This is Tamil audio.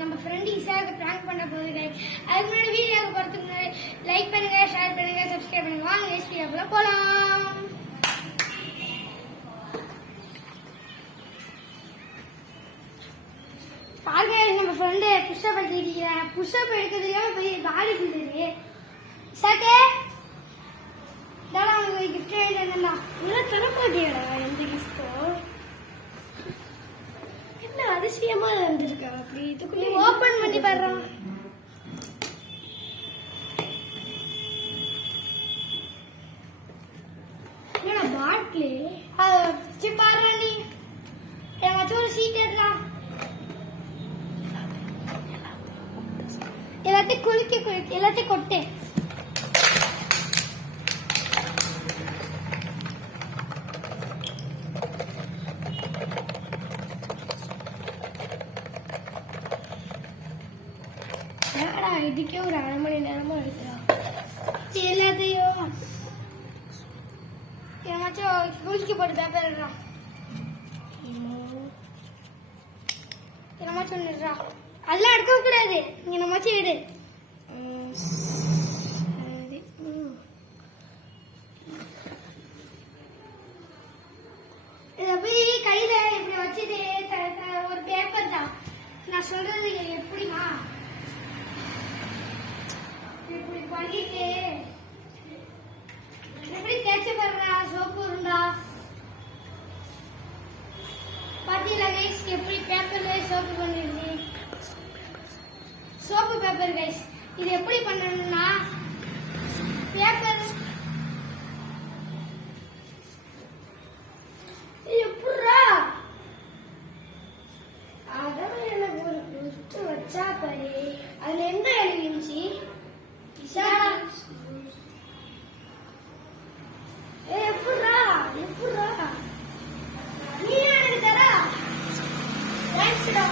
நம்ம ஃப்ரெண்ட் ஈஸியாக பிராங்க் பண்ண போகுது கைஸ். அதுக்கு முன்னாடி வீடியோக்கு போகிறதுக்கு முன்னாடி லைக் பண்ணுங்க, ஷேர் பண்ணுங்க, சப்ஸ்கிரைப் பண்ணுங்க. வாங்க கைஸ் வீடியோக்குள்ள போகலாம். பாருங்க நம்ம ஃப்ரெண்டு புஷ்அப் எடுத்துக்கிட்டீங்க. புஷ்அப் எடுக்க தெரியாம போய் பாடி பில்டரு சாக்கே தாடா உங்களுக்கு கிஃப்ட் வேணும்னா இதெல்லாம் தரமாட்டியாடா. எந்த கிஃப்ட்டோ என்ன அதிசயமா இருந்திருக்கா. அப்படி இதுக்குள்ளே ஓபன் பண்ணி பாடுறான். என்னடா பாட்டிலு பாடுறா நீ. என் வச்சு ஒரு சீட் எடுக்கலாம். எல்லாத்தையும் குலுக்கி எல்லாத்தையும் கொட்டு. இதுக்கே ஒரு அரை மணி நேரமா எடுக்கலாம். எல்லாத்தையும் ஏமாச்சும் குளிக்க போட்டு பேப்பர்றா. என்னமாச்சும் ஒன்றுடுறா. அதெல்லாம் எடுக்க கூடாது. நீங்க நம்மாச்சும் எடு. இதை போய் கையில இப்படி வச்சுட்டு ஒரு பேப்பர் தான் நான் சொல்றது எப்படிமா இப்படி பண்ணிட்டு எப்படி தேய்ச்சி பாருடா. சோப்பு உருண்டா பாத்தீங்களா கைஸ் எப்படி பேப்பர்ல சோப்பு பண்ணிருச்சு. Soap paper guys. இது எப்படி பண்ணணும்னா பேப்பர் எப்படா அதான் எனக்கு ஒரு லிஸ்ட் வச்சா பாரு. அதுல என்ன எழுதிச்சு எப்படா எப்படா நீ எனக்கு தரா தேங்க்ஸ்டா.